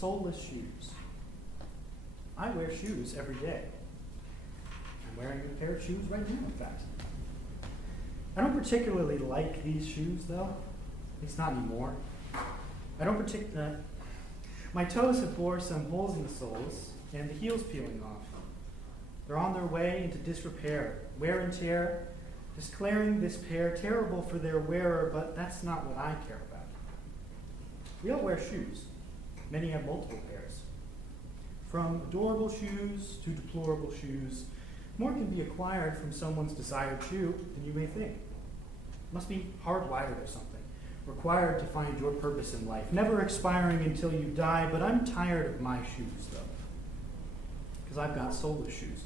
Soulless shoes. I wear shoes every day. I'm wearing a pair of shoes right now, in fact. I don't particularly like these shoes, though. At least not anymore. My toes have bore some holes in the soles, and the heel's peeling off. They're on their way into disrepair, wear and tear, declaring this pair terrible for their wearer, but that's not what I care about. We all wear shoes. Many have multiple pairs. From adorable shoes to deplorable shoes, more can be acquired from someone's desired shoe than you may think. It must be hardwired or something, required to find your purpose in life, never expiring until you die, but I'm tired of my shoes, though, because I've got soulless shoes.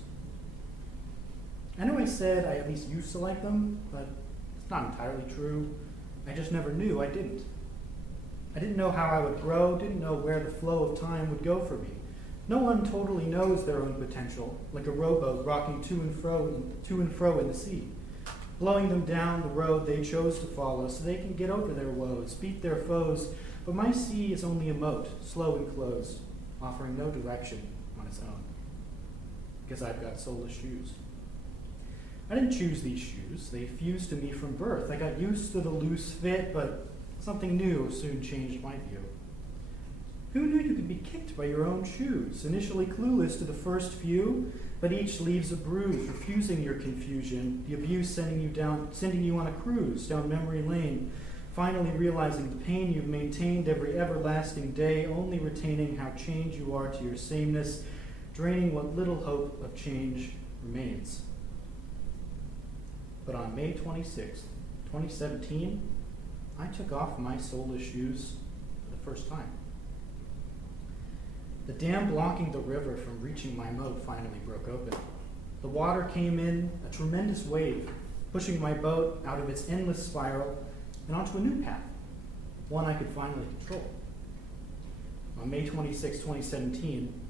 I know I said I at least used to like them, but it's not entirely true. I just never knew I didn't. I didn't know how I would grow, didn't know where the flow of time would go for me. No one totally knows their own potential, like a rowboat rocking to and fro in the sea, blowing them down the road they chose to follow so they can get over their woes, beat their foes. But my sea is only a moat, slow and closed, offering no direction on its own, because I've got soulless shoes. I didn't choose these shoes. They fused to me from birth. I got used to the loose fit, but something new soon changed my view. Who knew you could be kicked by your own shoes? Initially clueless to the first few, but each leaves a bruise, refusing your confusion, the abuse sending you on a cruise down memory lane, finally realizing the pain you've maintained every everlasting day, only retaining how chained you are to your sameness, draining what little hope of change remains. But on May 26th, 2017, I took off my soulless shoes for the first time. The dam blocking the river from reaching my moat finally broke open. The water came in a tremendous wave, pushing my boat out of its endless spiral and onto a new path, one I could finally control. On May 26, 2017,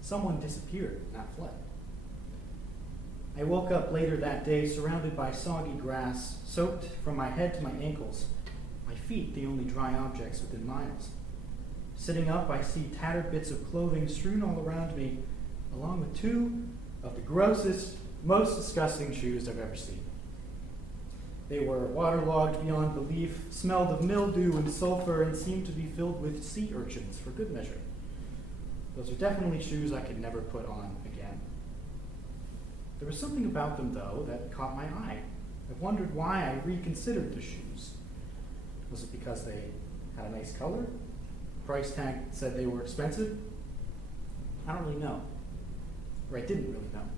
someone disappeared in that flood. I woke up later that day surrounded by soggy grass, soaked from my head to my ankles, my feet the only dry objects within miles. Sitting up, I see tattered bits of clothing strewn all around me, along with two of the grossest, most disgusting shoes I've ever seen. They were waterlogged beyond belief, smelled of mildew and sulfur, and seemed to be filled with sea urchins for good measure. Those are definitely shoes I could never put on again. There was something about them, though, that caught my eye. I wondered why I reconsidered the shoes. Was it because they had a nice color? Price tag said they were expensive? I don't really know. Or I didn't really know.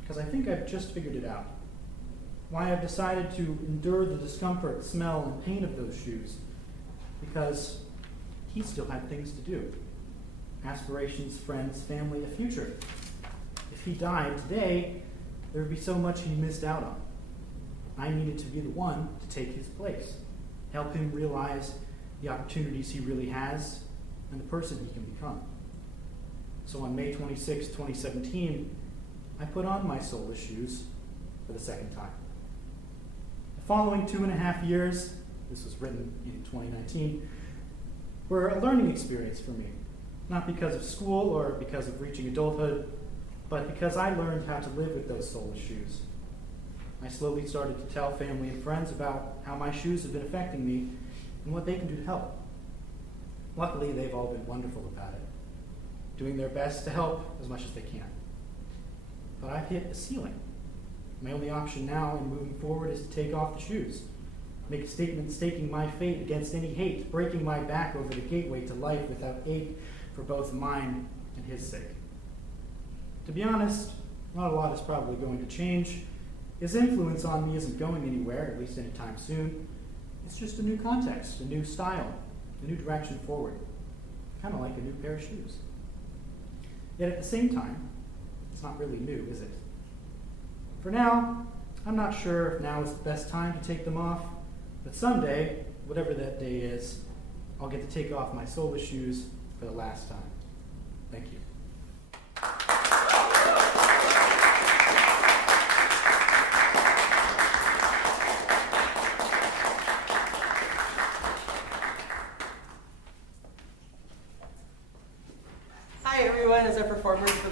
Because I think I've just figured it out. Why I've decided to endure the discomfort, smell, and pain of those shoes. Because he still had things to do. Aspirations, friends, family, a future. If he died today, there would be so much he missed out on. I needed to be the one to take his place, help him realize the opportunities he really has and the person he can become. So on May 26, 2017, I put on my soulless shoes for the second time. The following 2.5 years, this was written in 2019, were a learning experience for me, not because of school or because of reaching adulthood, but because I learned how to live with those soulless shoes. I slowly started to tell family and friends about how my shoes have been affecting me and what they can do to help. Luckily, they've all been wonderful about it, doing their best to help as much as they can. But I've hit a ceiling. My only option now in moving forward is to take off the shoes, make a statement staking my fate against any hate, breaking my back over the gateway to life without ache for both mine and his sake. To be honest, not a lot is probably going to change. His influence on me isn't going anywhere, at least anytime soon. It's just a new context, a new style, a new direction forward. Kind of like a new pair of shoes. Yet at the same time, it's not really new, is it? For now, I'm not sure if now is the best time to take them off, but someday, whatever that day is, I'll get to take off my soulless shoes for the last time. Thank you.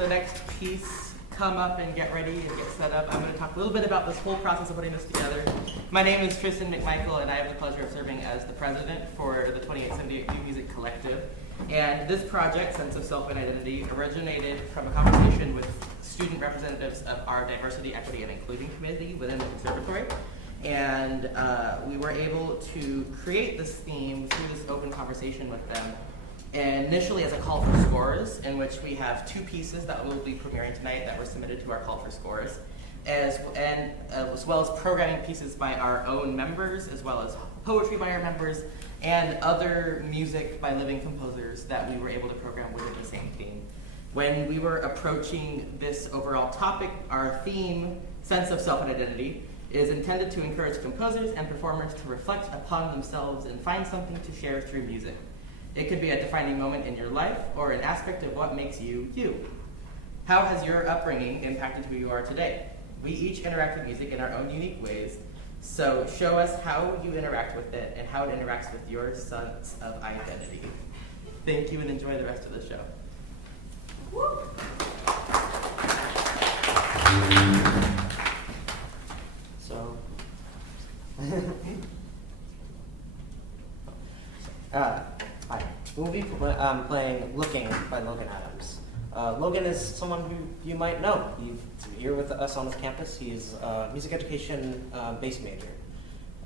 the next piece come up and get ready and get set up, I'm going to talk a little bit about this whole process of putting this together. My name is Tristan McMichael, and I have the pleasure of serving as the president for the 2878 New Music Collective. And this project, Sense of Self and Identity, originated from a conversation with student representatives of our Diversity, Equity, and Inclusion Committee within the Conservatory. And we were able to create this theme through this open conversation with them, initially as a call for scores, in which we have 2 pieces that will be premiering tonight that were submitted to our call for scores, as well as programming pieces by our own members, as well as poetry by our members, and other music by living composers that we were able to program within the same theme. When we were approaching this overall topic, our theme, Sense of Self and Identity, is intended to encourage composers and performers to reflect upon themselves and find something to share through music. It could be a defining moment in your life or an aspect of what makes you, you. How has your upbringing impacted who you are today? We each interact with music in our own unique ways, so show us how you interact with it and how it interacts with your sense of identity. Thank you and enjoy the rest of the show. Woo. So, hi. We'll be playing Looking by Logan Adams. Logan is someone who you might know. He's here with us on this campus. He's a music education bass major.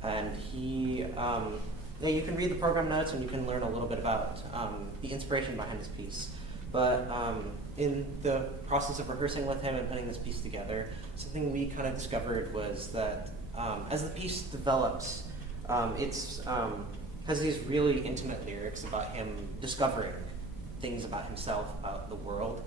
And you can read the program notes and you can learn a little bit about the inspiration behind this piece. But in the process of rehearsing with him and putting this piece together, something we kind of discovered was that as the piece develops, it has these really intimate lyrics about him discovering things about himself, about the world.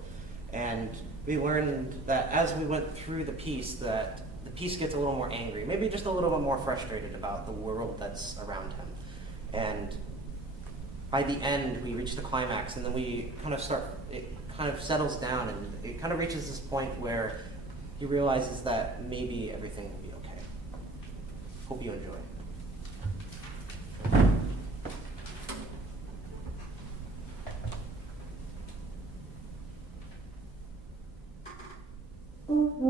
And we learned that as we went through the piece, that the piece gets a little more angry, maybe just a little bit more frustrated about the world that's around him. And by the end, we reach the climax, and then it kind of settles down, and it kind of reaches this point where he realizes that maybe everything will be okay. Hope you enjoy. Looking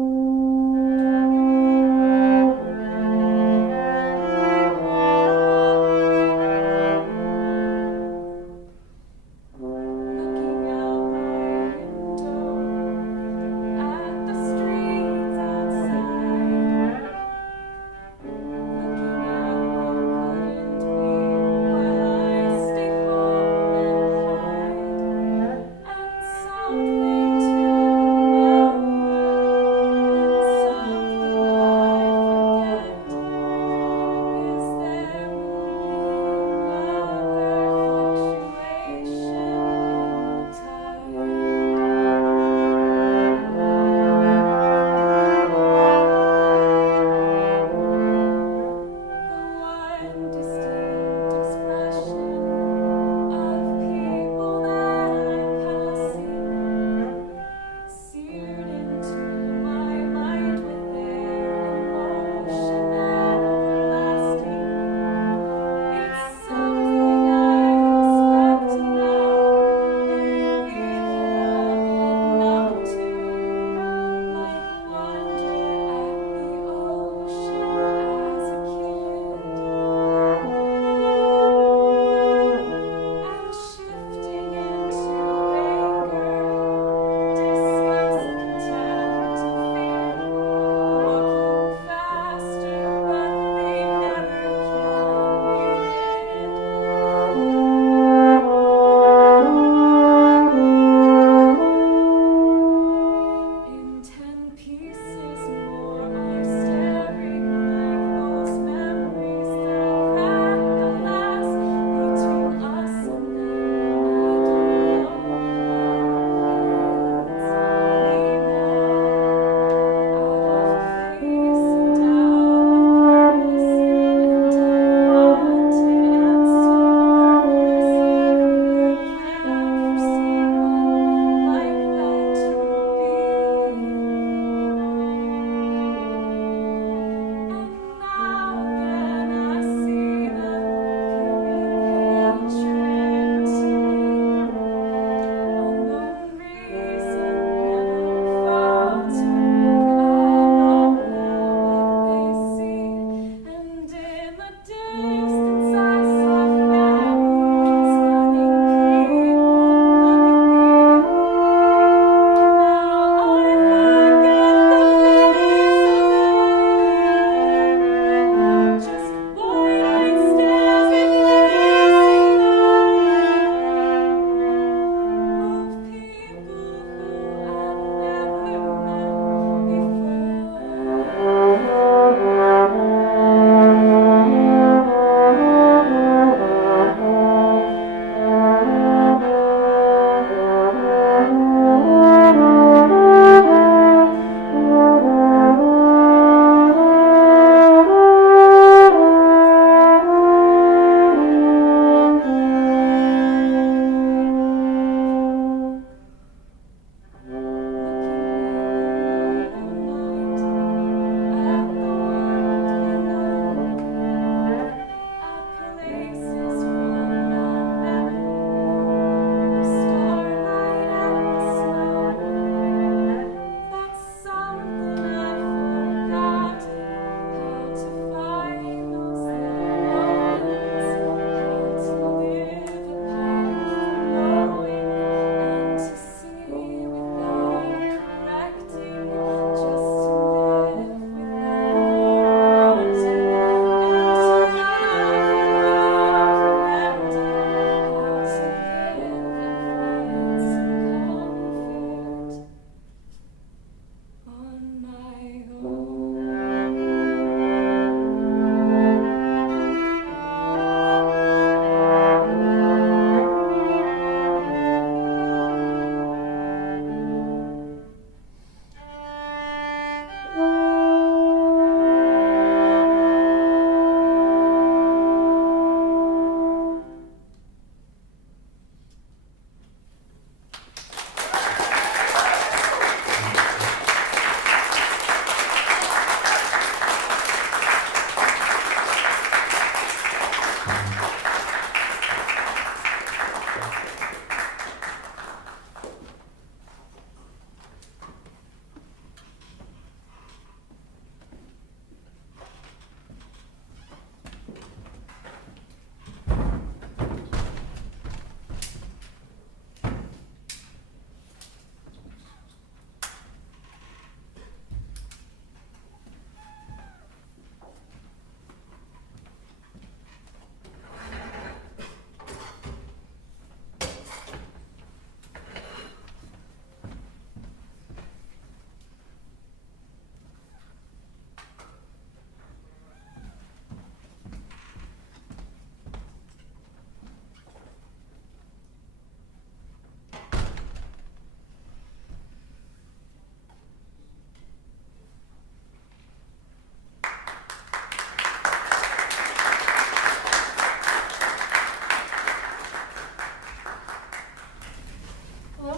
Hello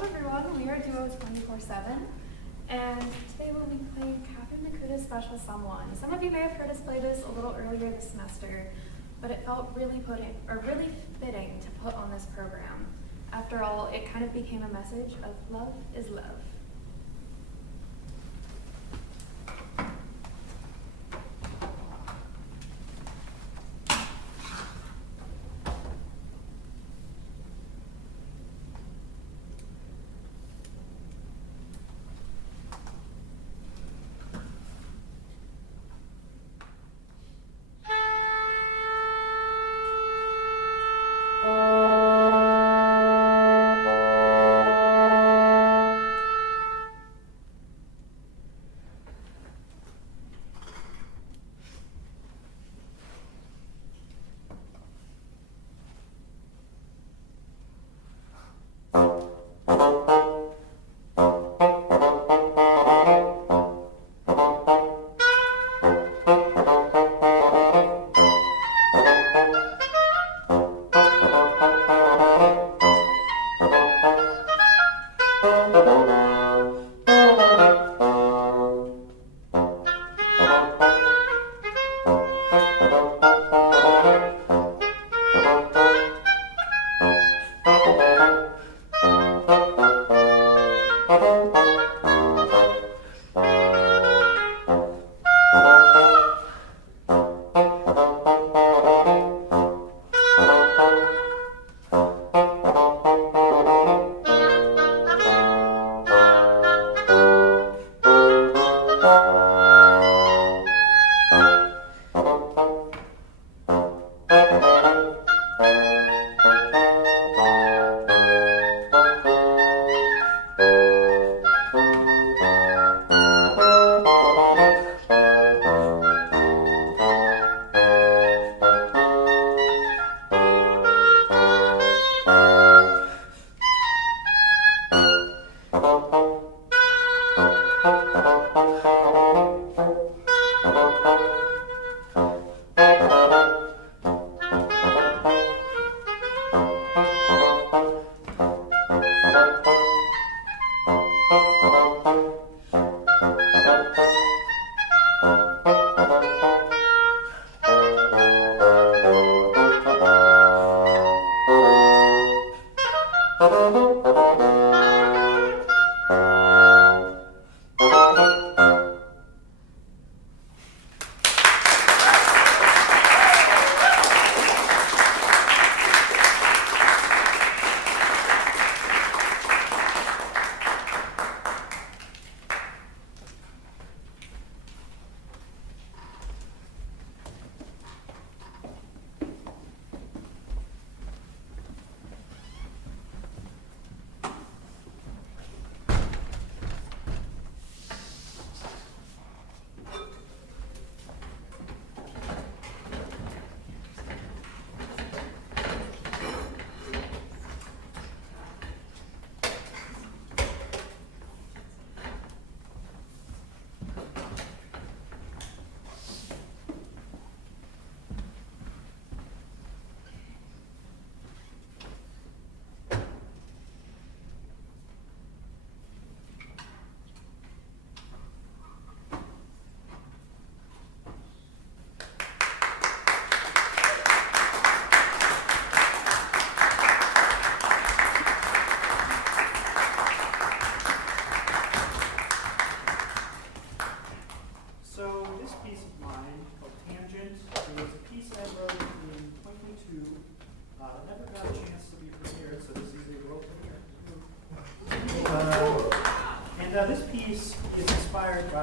everyone, we are Duo 24/7, and today we'll be playing Catherine Nakuda's Special Someone. Some of you may have heard us play this a little earlier this semester, but it felt really fitting to put on this program. After all, it kind of became a message of love is love.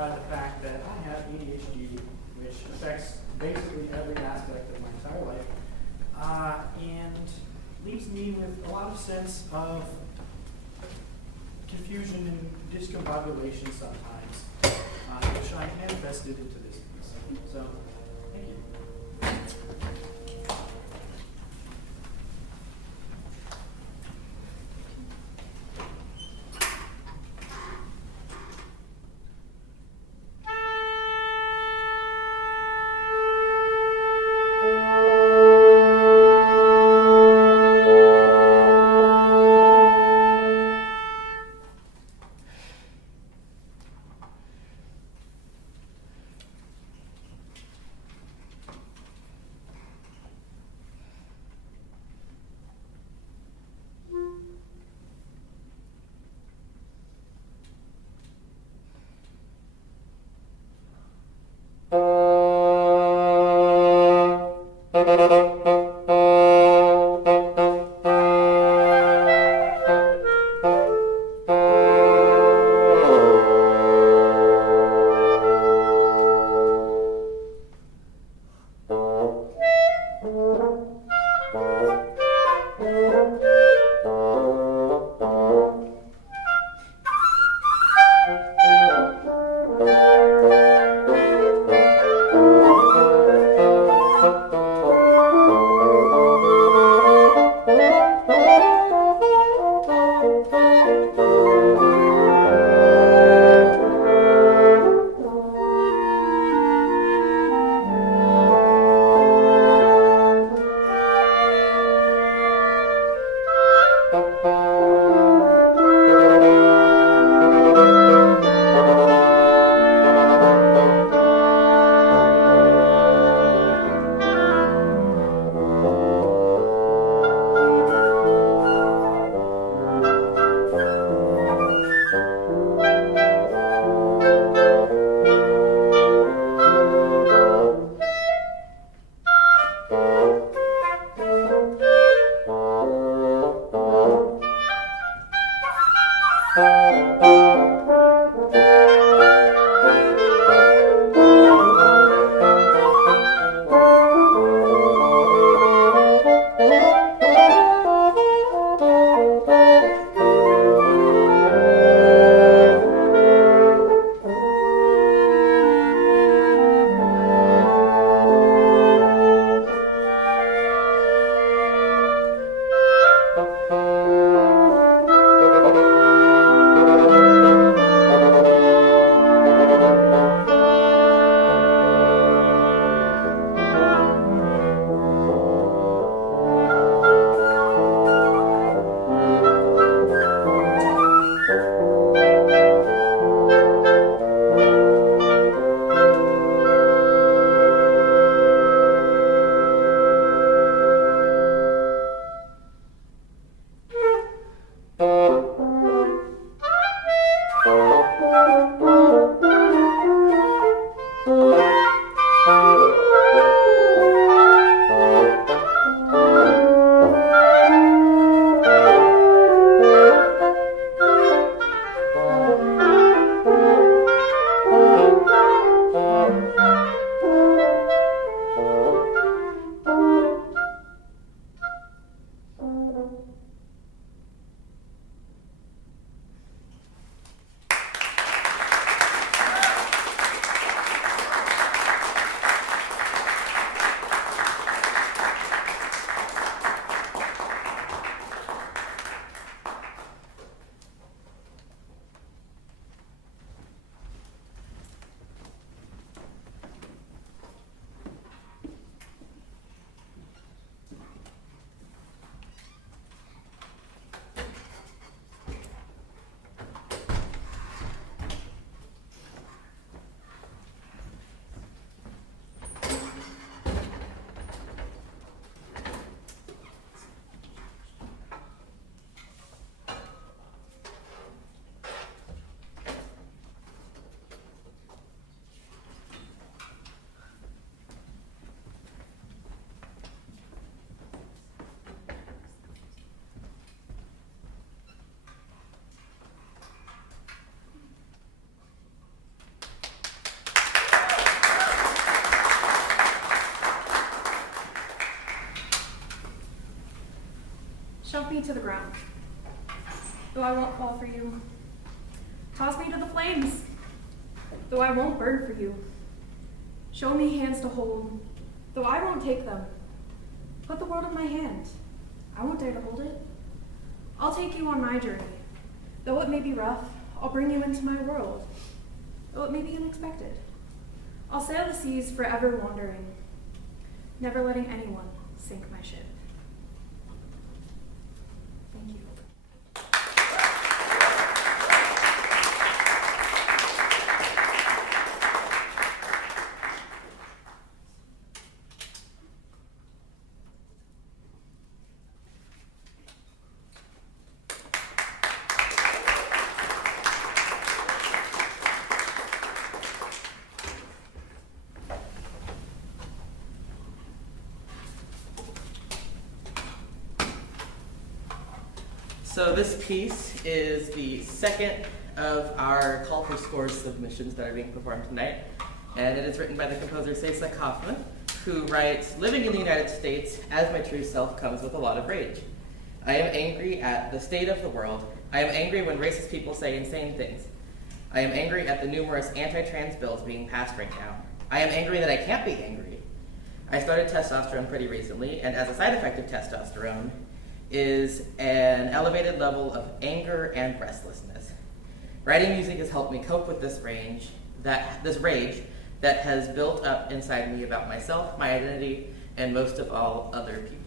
the fact that I have ADHD, which affects basically every aspect of my entire life, and leaves me with a lot of sense of confusion and discombobulation sometimes, which I manifested into this piece. So, thank you. me to the ground, though I won't fall for you. Toss me to the flames, though I won't burn for you. Show me hands to hold, though I won't take them. Put the world in my hand, I won't dare to hold it. I'll take you on my journey. Though it may be rough, I'll bring you into my world. Though it may be unexpected, I'll sail the seas forever wandering, never letting anyone sink my ship. Thank you. So this piece is the second of our call for scores submissions that are being performed tonight. And it is written by the composer Cesa Kaufman, who writes, "Living in the United States, as my true self comes with a lot of rage. I am angry at the state of the world. I am angry when racist people say insane things. I am angry at the numerous anti-trans bills being passed right now. I am angry that I can't be angry. I started testosterone pretty recently, and as a side effect of testosterone is an elevated level of anger and restlessness. Writing music has helped me cope with this rage that has built up inside me about myself, my identity, and most of all, other people."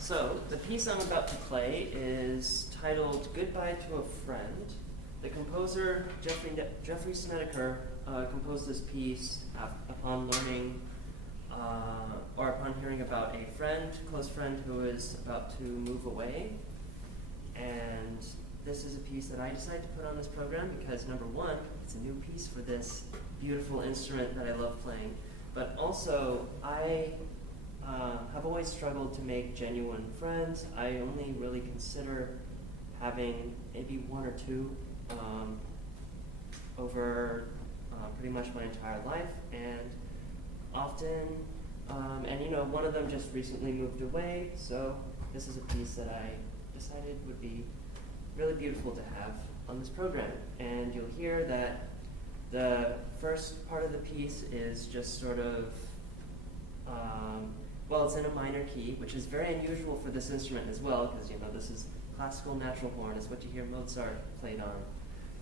So, the piece I'm about to play is titled Goodbye to a Friend, The composer, Jeffrey Snedeker, composed this piece upon learning or upon hearing about a close friend who is about to move away. And this is a piece that I decided to put on this program because, number one, it's a new piece for this beautiful instrument that I love playing. But also, I have always struggled to make genuine friends. I only really consider having maybe one or two over pretty much my entire life, and often, and you know, one of them just recently moved away, so this is a piece that I decided would be really beautiful to have on this program. And you'll hear that the first part of the piece is just sort of, well, it's in a minor key, which is very unusual for this instrument as well, because, you know, this is classical natural horn, is what you hear Mozart played on.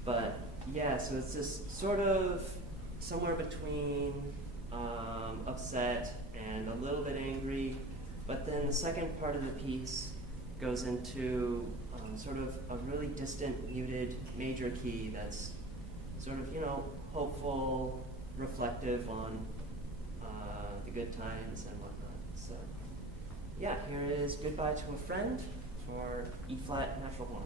But yeah, so it's just sort of somewhere between upset and a little bit angry. But then the second part of the piece goes into sort of a really distant, muted major key that's sort of, you know, hopeful, reflective on the good times and whatnot. So yeah, here is Goodbye to a Friend for E-flat natural horn.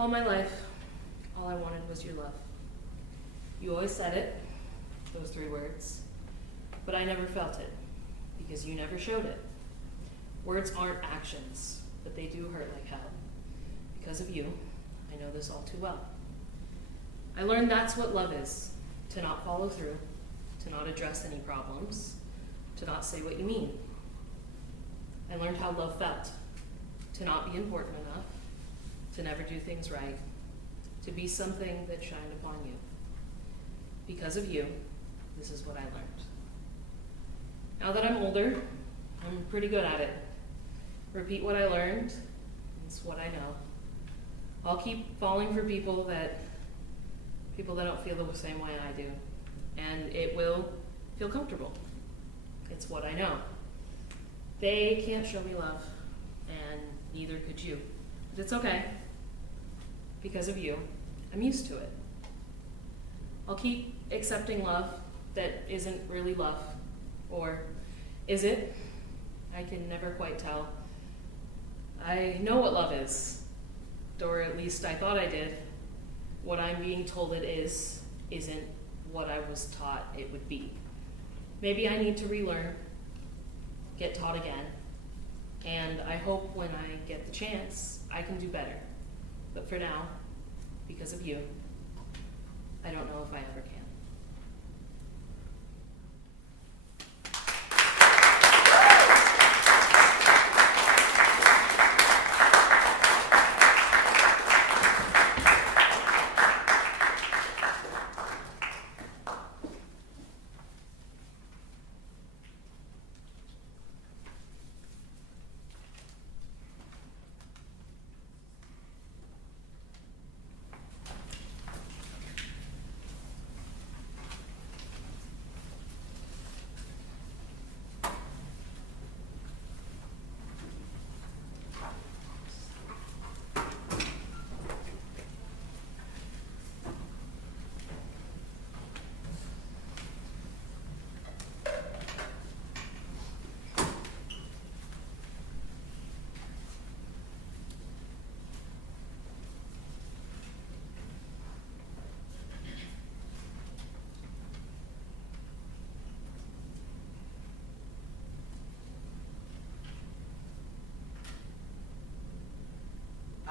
All my life, all I wanted was your love. You always said it, those 3 words, but I never felt it because you never showed it. Words aren't actions, but they do hurt like hell. Because of you, I know this all too well. I learned that's what love is, to not follow through, to not address any problems, to not say what you mean. I learned how love felt, to not be important enough, to never do things right, to be something that shined upon you. Because of you, this is what I learned. Now that I'm older, I'm pretty good at it. Repeat what I learned, it's what I know. I'll keep falling for people that don't feel the same way I do. And it will feel comfortable. It's what I know. They can't show me love, and neither could you. But it's okay. Because of you, I'm used to it. I'll keep accepting love that isn't really love. Or is it? I can never quite tell. I know what love is, or at least I thought I did. What I'm being told it is, isn't what I was taught it would be. Maybe I need to relearn, get taught again, and I hope when I get the chance, I can do better. But for now, because of you, I don't know if I ever can.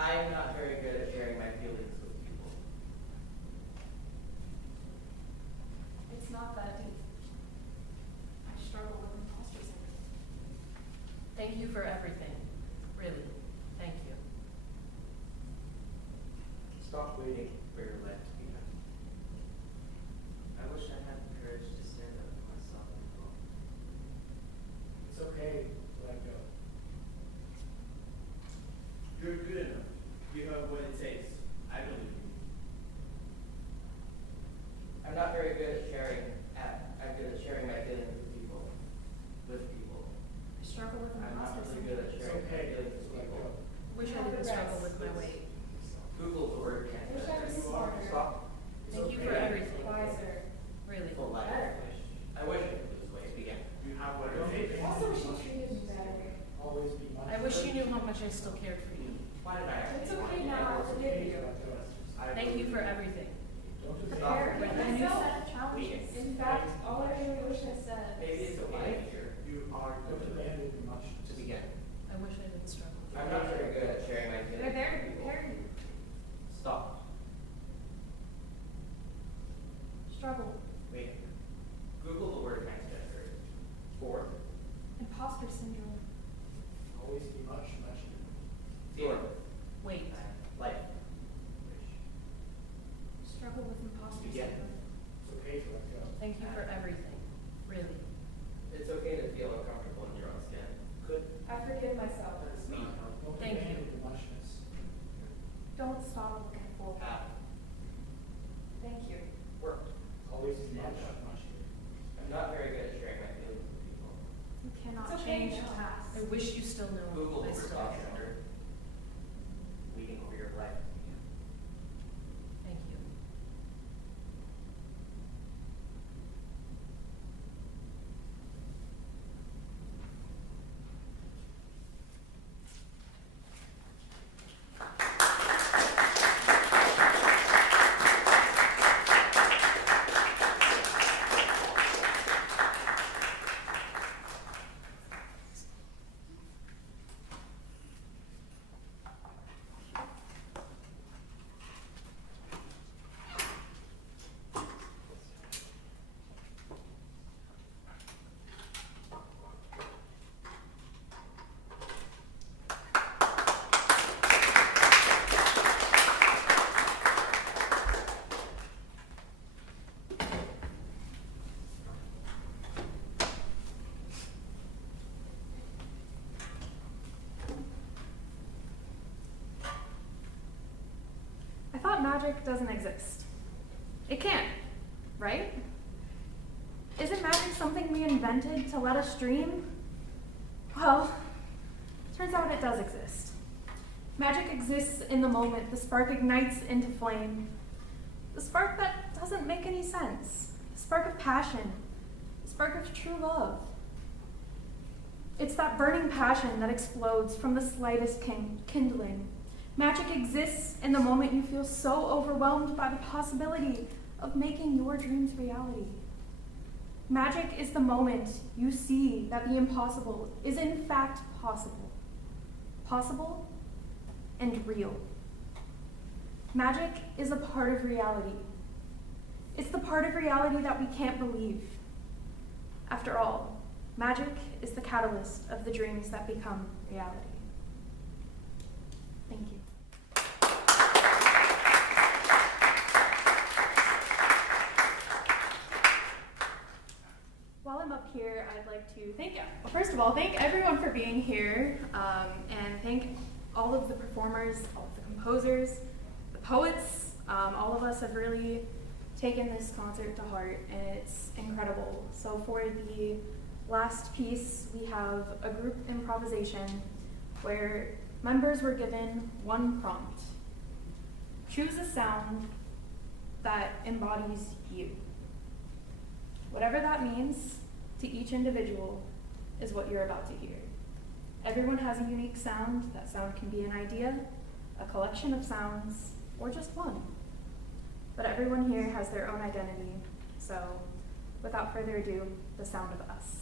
I'm not very good at sharing my feelings with people. It's not that deep. I struggle with imposter syndrome. Thank you for everything. Really, thank you. Stop waiting for your life to be happy. I wish I had the courage to stand up for myself and go. It's okay to let go. You're good enough. You have what it takes. I believe you. I'm not very good at sharing. I'm good at sharing my feelings with people. I struggle with I'm not imposter really good syndrome. at sharing my feelings with people. Wish I didn't struggle with my weight. Google the word I wish I was cancer. smarter. Stop. Thank you for everything. Wiser. Really. Full life. I wish I could lose weight. Begin. You have what Don't it takes. think Also, she treated me better. always be much. I wish you knew how much I still cared for you. Why did I? It's okay now, I forgive you. Thank you for everything. Don't just Prepare Right. when you set challenges. In fact, all I really wish I said. Maybe it's okay here. You are Don't good enough. abandon your much. To begin. I wish I didn't struggle. I'm not very good at sharing my feelings. They're there to with people. prepare you. Stop. Struggle. Wait. Google the word transgender. 4. Imposter syndrome. Always be much. 4. Wait. Life. Struggle with imposter Begin. syndrome. It's okay to let go. Thank you for everything. Really. It's okay to feel uncomfortable in your own skin. Good. I forgive myself. Don't Thank abandon you. your muchness. Don't stop looking forward. Thank you. Work. Always be much. I'm not very good at sharing my feelings with people. You cannot It's okay change now. past. I wish you still knew. Google I the word still care. transgender. Waiting for your life. Thank you. that magic doesn't exist. It can't, right? Isn't magic something we invented to let us dream? Well, turns out it does exist. Magic exists in the moment the spark ignites into flame. The spark that doesn't make any sense. The spark of passion. The spark of true love. It's that burning passion that explodes from the slightest kindling. Magic exists in the moment you feel so overwhelmed by the possibility of making your dreams reality. Magic is the moment you see that the impossible is in fact possible. Possible and real. Magic is a part of reality. It's the part of reality that we can't believe. After all, magic is the catalyst of the dreams that become reality. Thank you. While I'm up here, I'd like to first of all, thank everyone for being here, and thank all of the performers, all of the composers, the poets. All of us have really taken this concert to heart, and it's incredible. So for the last piece, we have a group improvisation where members were given one prompt. Choose a sound that embodies you. Whatever that means to each individual is what you're about to hear. Everyone has a unique sound. That sound can be an idea, a collection of sounds, or just one. But everyone here has their own identity. So without further ado, the sound of us.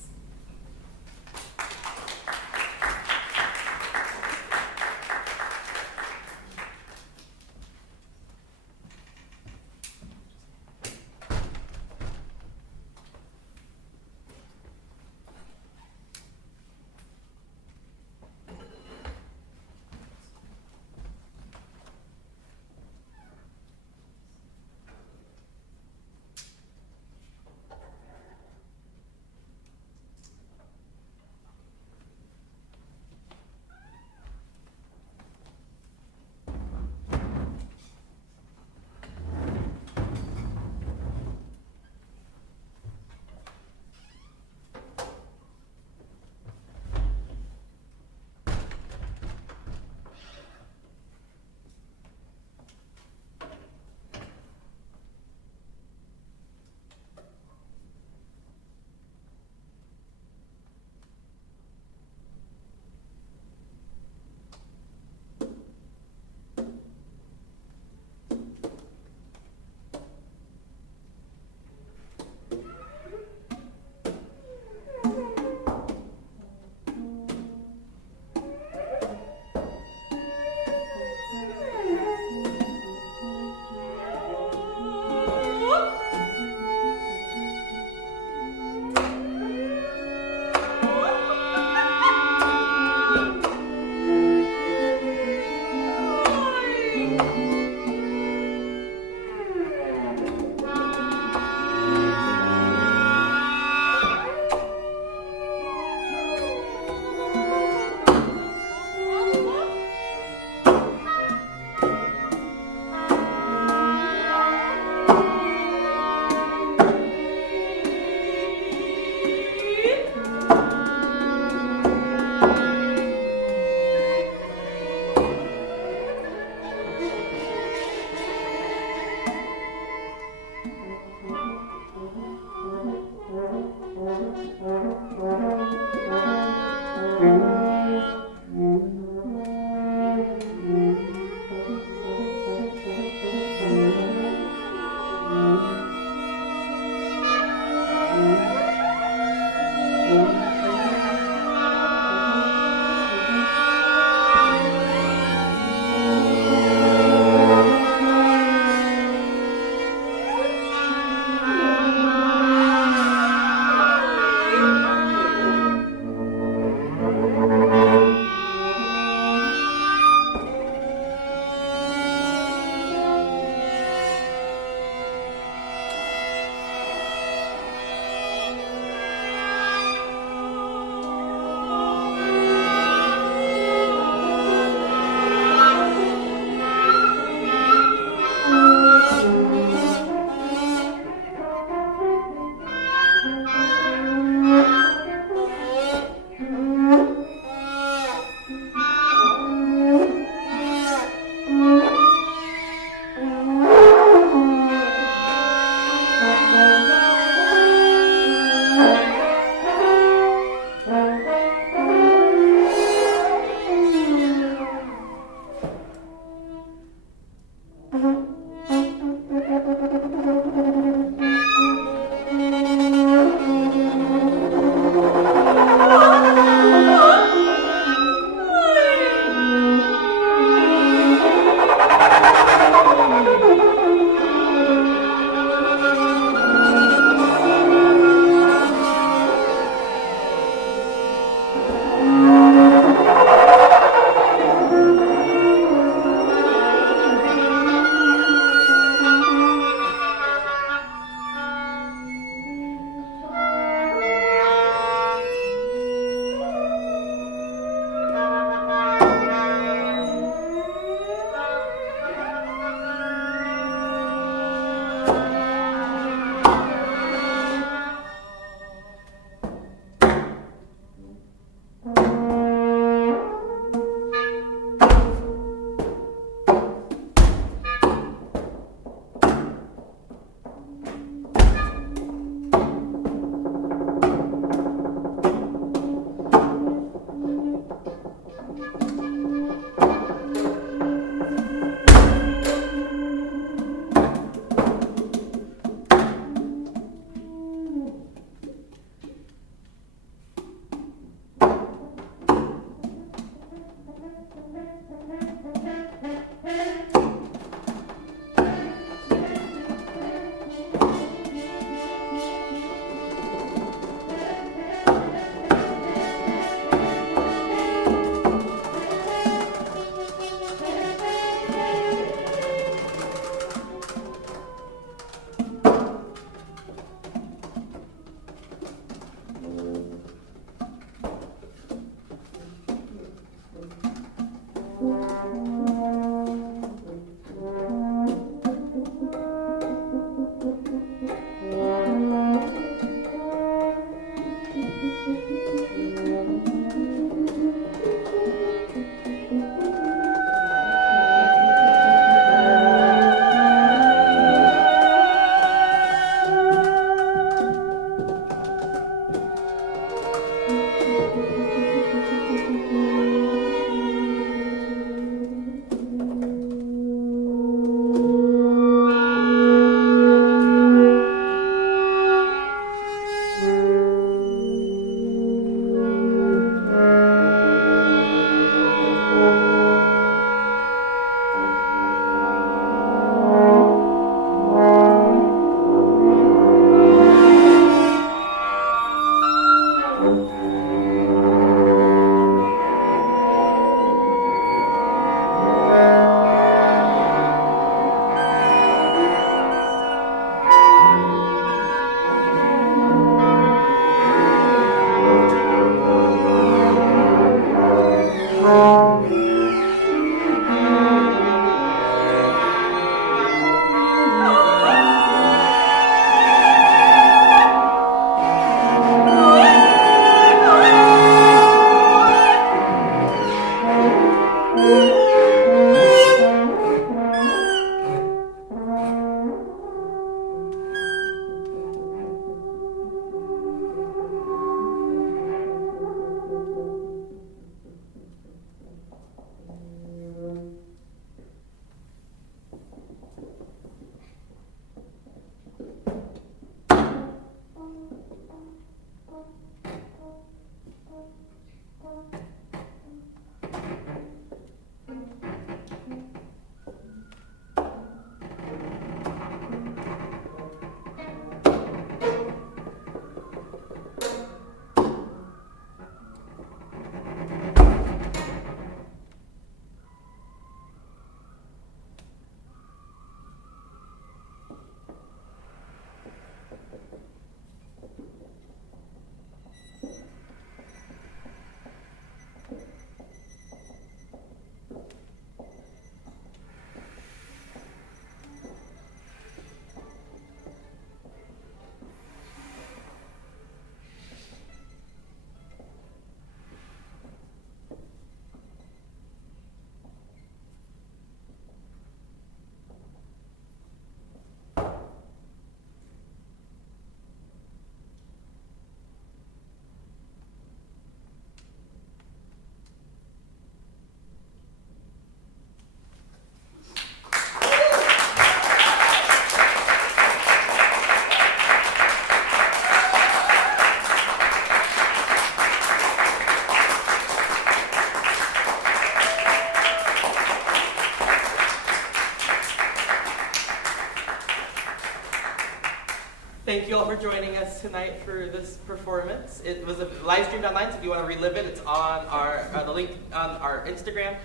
for joining us tonight for this performance. It was a live streamed online, so if you want to relive it, it's on the link on our Instagram.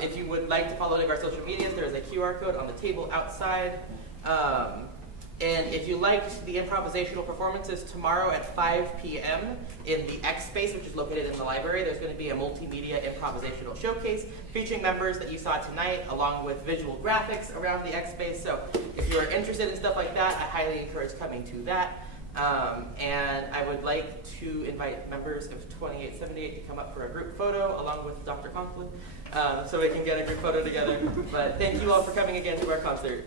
If you would like to follow any of our social medias, there is a QR code on the table outside. And if you liked the improvisational performances, tomorrow at 5 p.m. in the X Space, which is located in the library, there's going to be a multimedia improvisational showcase featuring members that you saw tonight, along with visual graphics around the X Space. So if you're interested in stuff like that, I highly encourage coming to that. And I would like to invite members of 2878 to come up for a group photo along with Dr. Conklin, so we can get a group photo together. But thank you all for coming again to our concert.